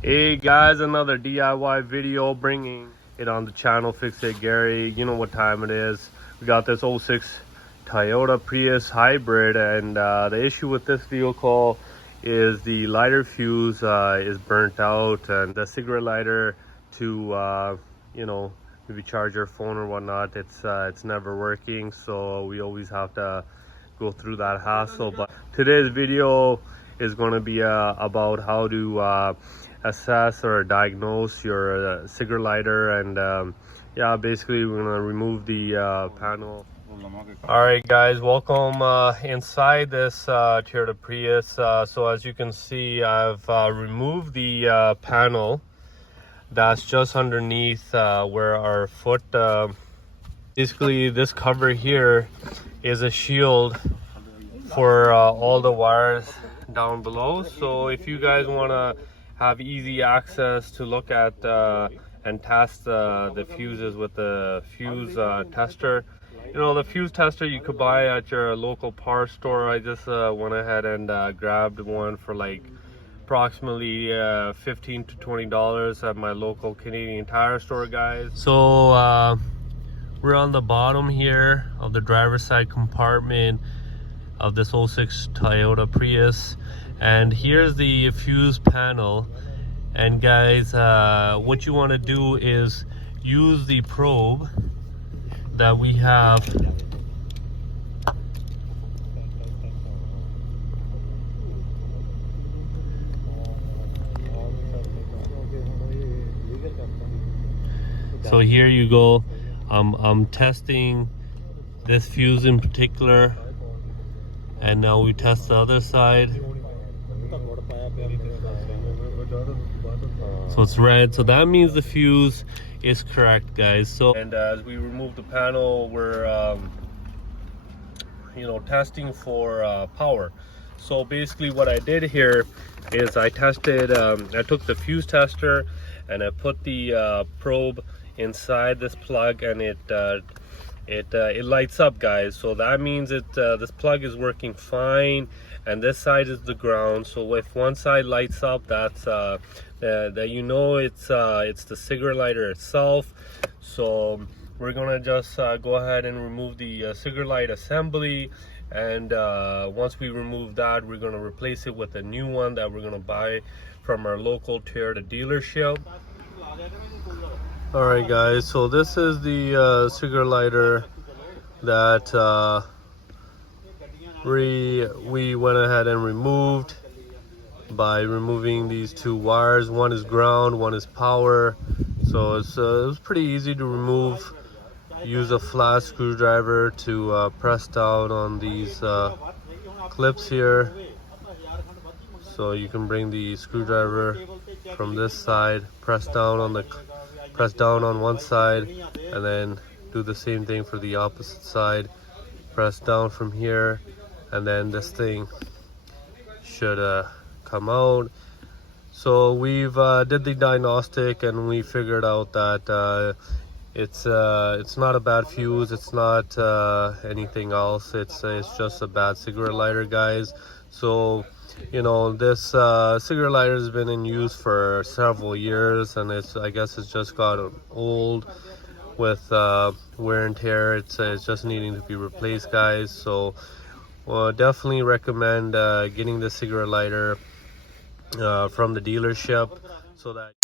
Hey guys, another DIY video bringing it on the channel. Fix It Gary. You know what time it is. We got this '06 Toyota Prius hybrid, and the issue with this vehicle is the lighter fuse is burnt out, and the cigarette lighter to maybe charge your phone or whatnot, it's never working, so we always have to go through that hassle. But today's video is going to be about how to assess or diagnose your cigarette lighter, and yeah, basically we're going to remove the panel. All right guys, welcome inside this Toyota Prius. So as you can see, I've removed the panel that's just underneath where our foot, basically this cover here is a shield for all the wires down below. So if you guys want to have easy access to look at and test the fuses with the fuse tester, the fuse tester you could buy at your local power store. I just went ahead and grabbed one for like approximately $15 to $20 at my local Canadian Tire store, guys. So we're on the bottom here of the driver's side compartment of this '06 Toyota Prius, and here's the fuse panel. And guys, what you want to do is use the probe that we have. So here you go. I'm testing this fuse in particular, and now we test the other side. So it's red, so that means the fuse is correct, guys. So, and as we remove the panel, we're testing for power. So basically what I did here is I tested, I took the fuse tester and I put the probe inside this plug, and it lights up, guys. So that means this plug is working fine, and this side is the ground. So if one side lights up, that's that it's the cigarette lighter itself. So we're gonna just go ahead and remove the cigarette light assembly, and once we remove that, we're gonna replace it with a new one that we're gonna buy from our local Toyota dealership. All right guys, so this is the cigarette lighter that we went ahead and removed by removing these two wires. One is ground, one is power. So it was pretty easy to remove. Use a flat screwdriver to press down on these clips here. So you can bring the screwdriver from this side, press down on one side, and then do the same thing for the opposite side. Press down from here, and then this thing should come out. So we've did the diagnostic, and we figured out that it's not a bad fuse, it's not anything else. It's just a bad cigarette lighter, guys. So this cigarette lighter has been in use for several years, and I guess it's just got old with wear and tear. It's just needing to be replaced, guys. So definitely recommend getting the cigarette lighter from the dealership, so that